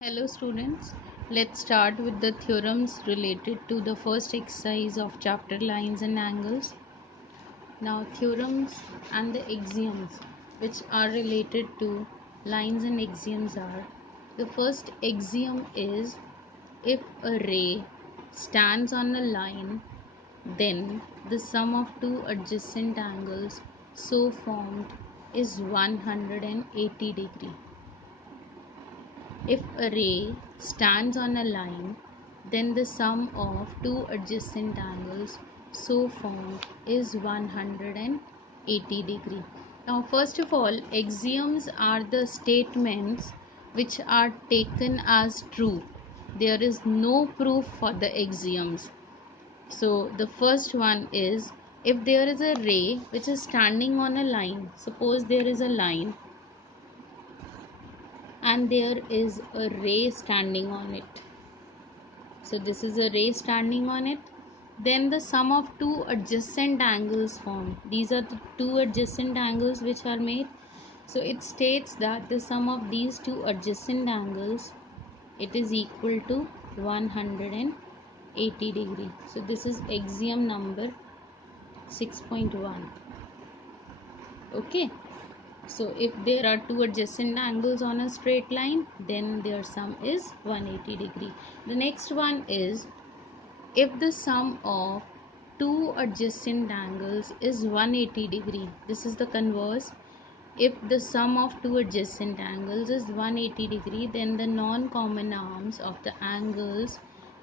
Hello students, let's start with the theorems related to the first exercise of chapter lines and angles. Now theorems and the axioms which are related to lines and axioms are: the first axiom is, if a ray stands on a line, then the sum of two adjacent angles so formed is 180 degree. If a ray stands on a line, then the sum of two adjacent angles so formed is 180 degree. Now first of all, axioms are the statements which are taken as true. There is no proof for the axioms. So the first one is, if there is a ray which is standing on a line, suppose there is a line and there is a ray standing on it. So this is a ray standing on it. Then the sum of two adjacent angles formed. These are the two adjacent angles which are made. So it states that the sum of these two adjacent angles, it is equal to 180 degree. So this is axiom number 6.1. Okay. So if there are two adjacent angles on a straight line, then their sum is 180 degree. The next one is, if the sum of two adjacent angles is 180 degree, this is the converse. If the sum of two adjacent angles is 180 degree, then the non-common arms of the angles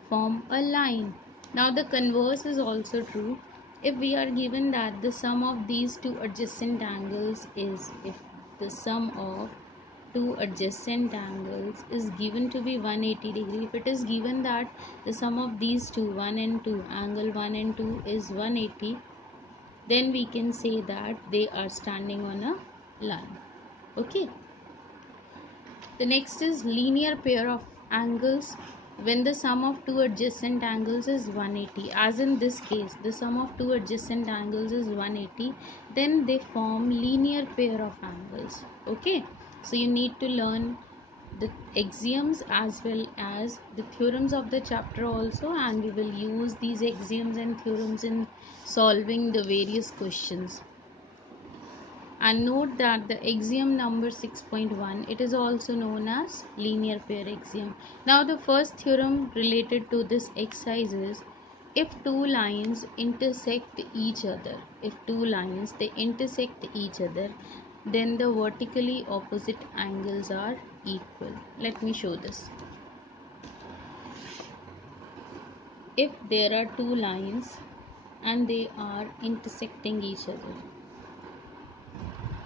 form a line. Now the converse is also true. If we are given that the sum of these two adjacent angles is, if the sum of two adjacent angles is given to be 180 degree, if it is given that the sum of these two, 1 and 2, angle 1 and 2 is 180, then we can say that they are standing on a line. Okay. The next is linear pair of angles. When the sum of two adjacent angles is 180, as in this case the sum of two adjacent angles is 180, then they form linear pair of angles. Okay, so you need to learn the axioms as well as the theorems of the chapter also, and we will use these axioms and theorems in solving the various questions. And note that the axiom number 6.1, it is also known as linear pair axiom. Now the first theorem related to this exercise is, if two lines intersect each other, they intersect each other, then the vertically opposite angles are equal. Let me show this. If there are two lines and they are intersecting each other,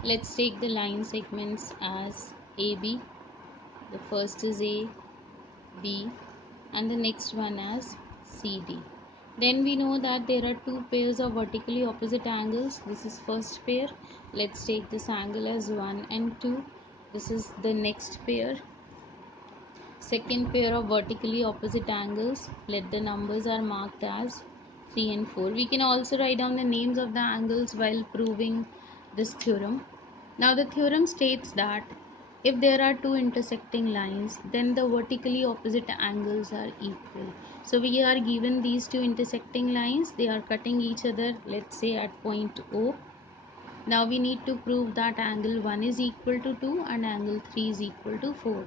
let's take the line segments as AB. The first is A, B, and the next one as CD. Then we know that there are two pairs of vertically opposite angles. This is first pair. Let's take this angle as 1 and 2. This is the next pair. Second pair of vertically opposite angles. Let the numbers are marked as 3 and 4. We can also write down the names of the angles while proving this theorem. Now the theorem states that if there are two intersecting lines, then the vertically opposite angles are equal. So we are given these two intersecting lines, they are cutting each other, let's say at point O. Now we need to prove that angle 1 is equal to 2 and angle 3 is equal to 4.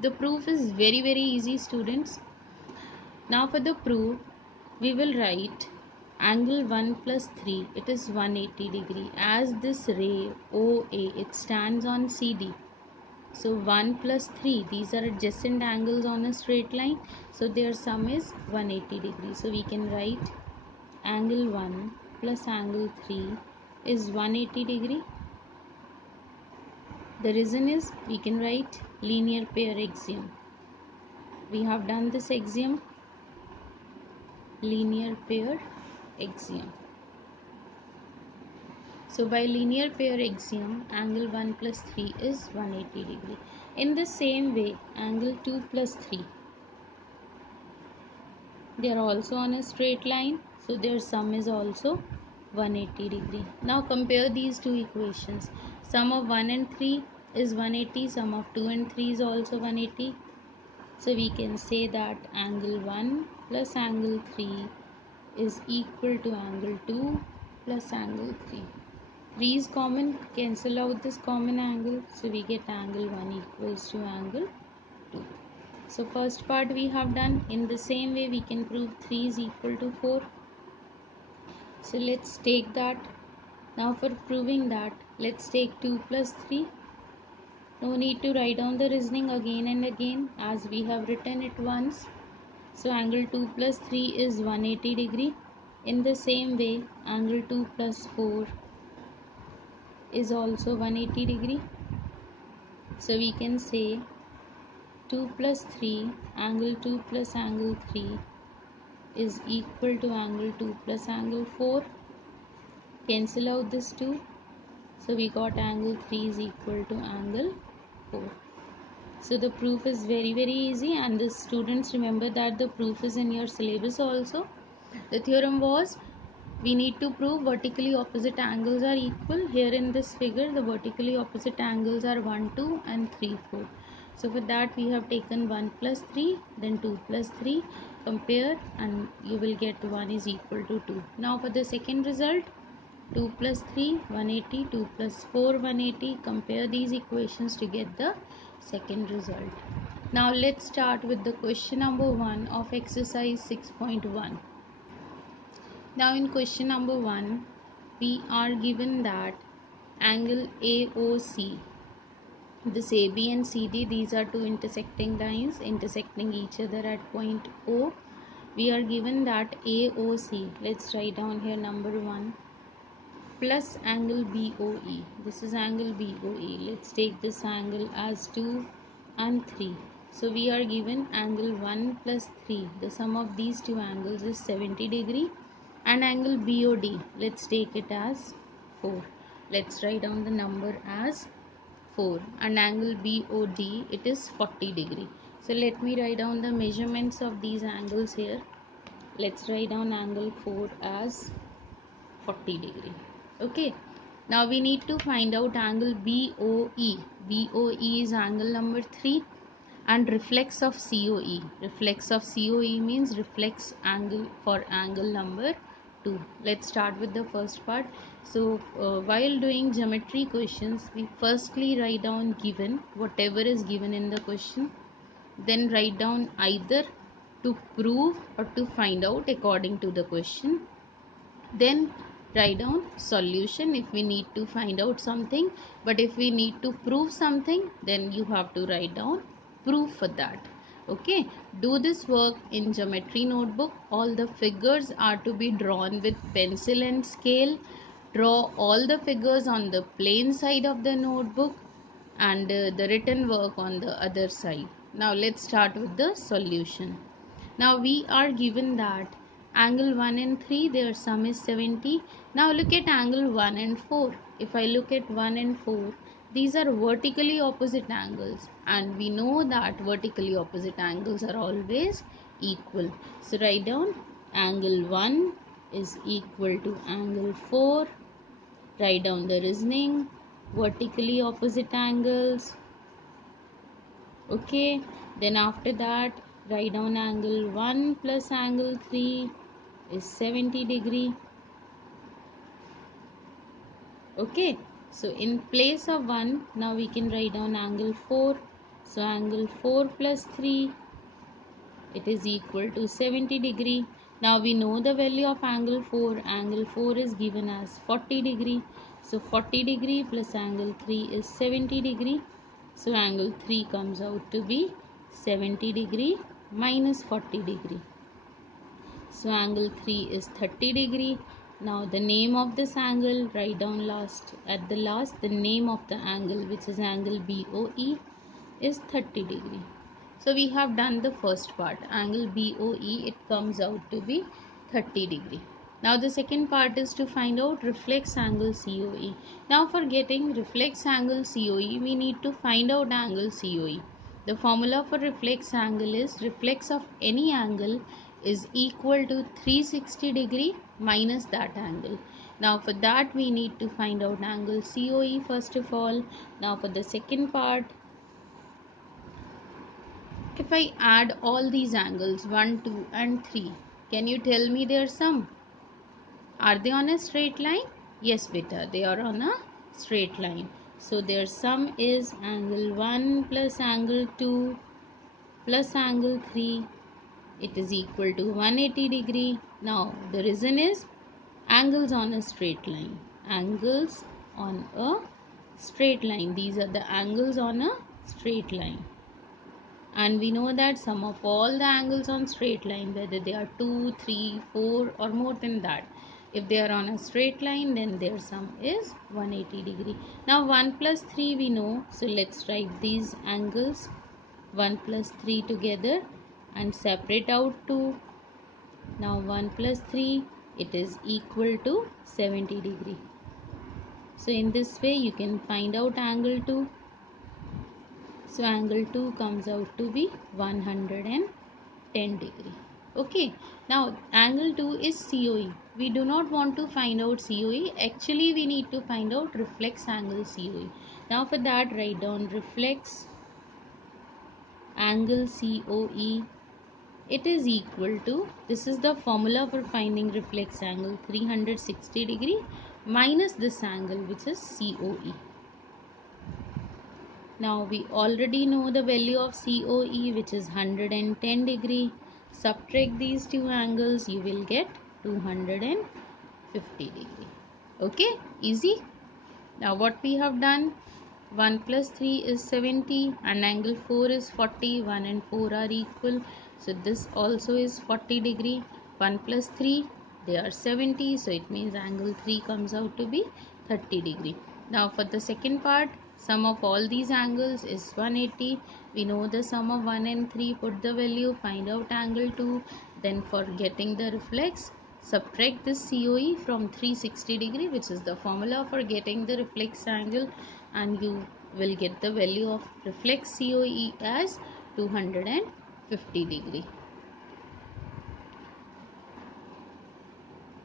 The proof is very easy, students. Now for the proof, we will write angle 1 plus 3, it is 180 degree. As this ray OA, it stands on CD. So 1 plus 3, these are adjacent angles on a straight line. So their sum is 180 degree. So we can write angle 1 plus angle 3 is 180 degree. The reason is, we can write linear pair axiom. We have done this axiom, linear pair axiom. So by linear pair axiom, angle 1 plus 3 is 180 degree. In the same way, angle 2 plus 3, they are also on a straight line, so their sum is also 180 degree. Now compare these two equations. Sum of 1 and 3 is 180, sum of 2 and 3 is also 180. So we can say that angle 1 plus angle 3 is equal to angle 2 plus angle 3. 3 is common, cancel out this common angle. So we get angle 1 equals to angle 2. So first part we have done. In the same way we can prove 3 is equal to 4. So let's take that. Now for proving that, let's take 2 plus 3. No need to write down the reasoning again and again as we have written it once. So angle 2 plus 3 is 180 degree. In the same way, angle 2 plus 4 is also 180 degree. So we can say 2 plus 3, angle 2 plus angle 3 is equal to angle 2 plus angle 4. Cancel out this 2. So we got angle 3 is equal to angle 4. So the proof is very easy, and the students remember that the proof is in your syllabus also. The theorem was we need to prove vertically opposite angles are equal. Here in this figure the vertically opposite angles are 1, 2 and 3, 4. So for that we have taken 1 plus 3, then 2 plus 3, compare, and you will get 1 is equal to 2. Now for the second result, 2 plus 3 180, 2 plus 4 180. Compare these equations to get the second result. Now let's start with the question number 1 of exercise 6.1. Now in question number 1 we are given that angle AOC, this AB and CD, these are two intersecting lines intersecting each other at point O. We are given that AOC, let's write down here number 1, plus angle BOE. This is angle BOE. Let's take this angle as 2 and 3. So we are given angle 1 plus 3. The sum of these two angles is 70 degree. And angle BOD, let's take it as 4. Let's write down the number as 4. And angle BOD, it is 40 degree. So let me write down the measurements of these angles here. Let's write down angle 4 as 40 degree. Okay, now we need to find out angle BOE. BOE is angle number 3, and reflex of COE. Reflex of COE means reflex angle for angle number 2. Let's start with the first part. So while doing geometry questions, we firstly write down given, whatever is given in the question, then write down either to prove or to find out according to the question, then write down solution if we need to find out something, but if we need to prove something, then you have to write down proof for that. Okay, do this work in geometry notebook. All the figures are to be drawn with pencil and scale. Draw all the figures on the plain side of the notebook, and the written work on the other side. Now let's start with the solution. Now we are given that angle 1 and 3, their sum is 70. Now look at angle 1 and 4. If I look at 1 and 4, these are vertically opposite angles, and we know that vertically opposite angles are always equal. So write down angle 1 is equal to angle 4. Write down the reasoning, vertically opposite angles. Okay, then after that write down angle 1 plus angle 3 is 70 degree. Okay, so in place of 1, now we can write down angle 4. So angle 4 plus 3, it is equal to 70 degree. Now we know the value of angle 4. Angle 4 is given as 40 degree. So 40 degree plus angle 3 is 70 degree. So angle 3 comes out to be 70 degree minus 40 degree. So angle 3 is 30 degree. Now the name of this angle, write down at the last the name of the angle, which is angle BOE, is 30 degree. So we have done the first part. Angle BOE, it comes out to be 30 degree. Now the second part is to find out reflex angle COE. Now for getting reflex angle COE, we need to find out angle COE. The formula for reflex angle is reflex of any angle is equal to 360 degree minus that angle. Now for that we need to find out angle COE first of all. Now for the second part, If I add all these angles 1, 2 and 3, can you tell me their sum? Are they on a straight line? Yes beta, they are on a straight line. So their sum is angle 1 plus angle 2 plus angle 3. It is equal to 180 degree. Now the reason is angles on a straight line. Angles on a straight line. These are the angles on a straight line. And we know that sum of all the angles on straight line, whether they are 2, 3, 4 or more than that, if they are on a straight line, then their sum is 180 degree. Now 1 plus 3 we know, so let's write these angles 1 plus 3 together and separate out 2. Now 1 plus 3, it is equal to 70 degree. So in this way you can find out angle 2. So angle 2 comes out to be 110 degree. Okay. Now angle 2 is COE. We do not want to find out COE. Actually we need to find out reflex angle COE. Now for that write down reflex angle COE. It is equal to, this is the formula for finding reflex angle, 360 degree minus this angle which is COE. Now we already know the value of COE, which is 110 degree. Subtract these two angles, you will get 250 degree. Okay, easy. Now what we have done, 1 plus 3 is 70 and angle 4 is 40. 1 and 4 are equal. So this also is 40 degree. 1 plus 3, they are 70. So it means angle 3 comes out to be 30 degree. Now for the second part, sum of all these angles is 180. We know the sum of 1 and 3. Put the value, find out angle 2. Then for getting the reflex, subtract this COE from 360 degree, which is the formula for getting the reflex angle, and you will get the value of reflex COE as 250 degree.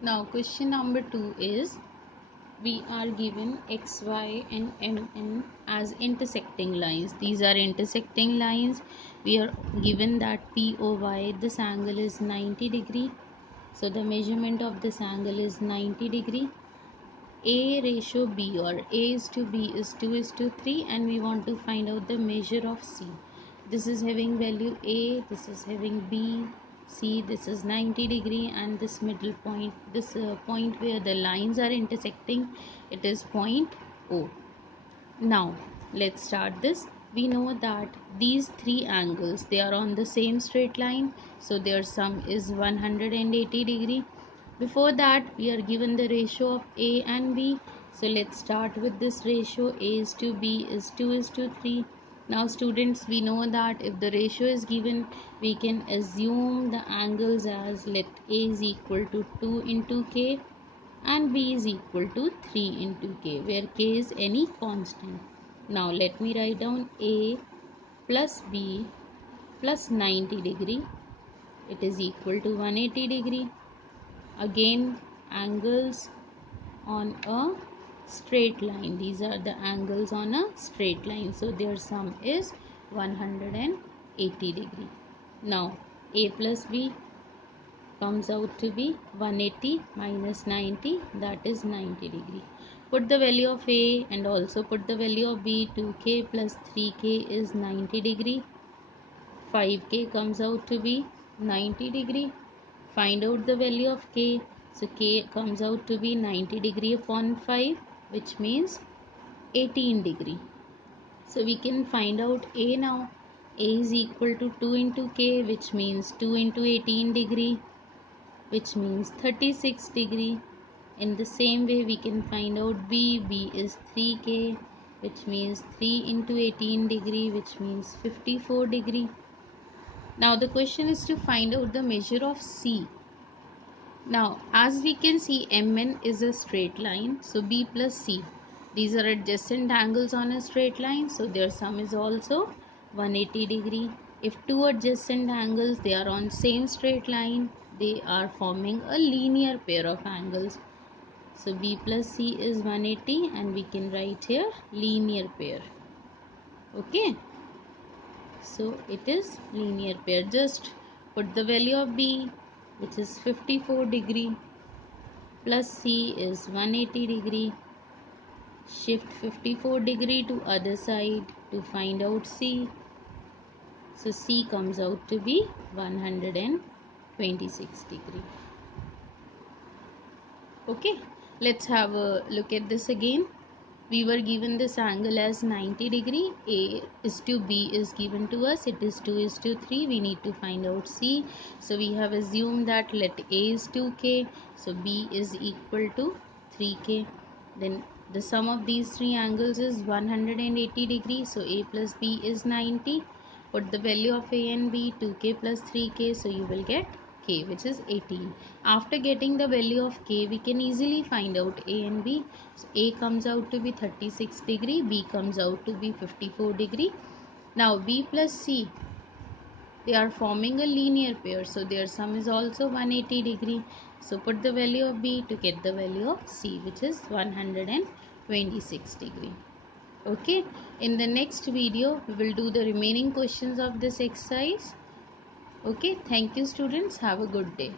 Now question number 2 is, we are given XY and MN as intersecting lines. These are intersecting lines. We are given that POY, this angle is 90 degree. So the measurement of this angle is 90 degree. A ratio B, or A is to B is 2 is to 3, and we want to find out the measure of C. This is having value A, this is having B, C, this is 90 degree, and this middle point, this point where the lines are intersecting, it is point O. Now let's start this. We know that these three angles, they are on the same straight line, so their sum is 180 degree. Before that we are given the ratio of A and B, so let's start with this ratio. A is to B is 2 is to 3. Now students, we know that if the ratio is given, we can assume the angles as, let A is equal to 2 into K and B is equal to 3 into K, where K is any constant. Now let me write down A plus B plus 90 degree, it is equal to 180 degree. Again, angles on a straight line. These are the angles on a straight line. So their sum is 180 degree. Now A plus B comes out to be 180 minus 90, that is 90 degree. Put the value of A and also put the value of B. 2K plus 3K is 90 degree. 5K comes out to be 90 degree. Find out the value of K. So K comes out to be 90 degree upon 5, which means 18 degree. So we can find out A now. A is equal to 2 into K, which means 2 into 18 degree, which means 36 degree. In the same way we can find out B. B is 3K, which means 3 into 18 degree, which means 54 degree. Now the question is to find out the measure of C. Now as we can see, MN is a straight line, so B plus C, these are adjacent angles on a straight line, so their sum is also 180 degree. If two adjacent angles, they are on same straight line, they are forming a linear pair of angles. So B plus C is 180 and we can write here linear pair. Okay. So it is linear pair. Just put the value of B, which is 54 degree, plus C is 180 degree. Shift 54 degree to other side to find out C. So C comes out to be 126 degree. Okay, let's have a look at this again. We were given this angle as 90 degree. A is to B is given to us. It is 2 is to 3. We need to find out C. So we have assumed that let A is 2K. So B is equal to 3K. Then the sum of these three angles is 180 degree. So A plus B is 90. Put the value of A and B, 2K plus 3K. So you will get K, which is 18. After getting the value of K, we can easily find out A and B. So A comes out to be 36 degree, B comes out to be 54 degree. Now B plus C, they are forming a linear pair, so their sum is also 180 degree. So put the value of B to get the value of C, which is 126 degree. Okay, in the next video we will do the remaining questions of this exercise. Okay, thank you students, have a good day.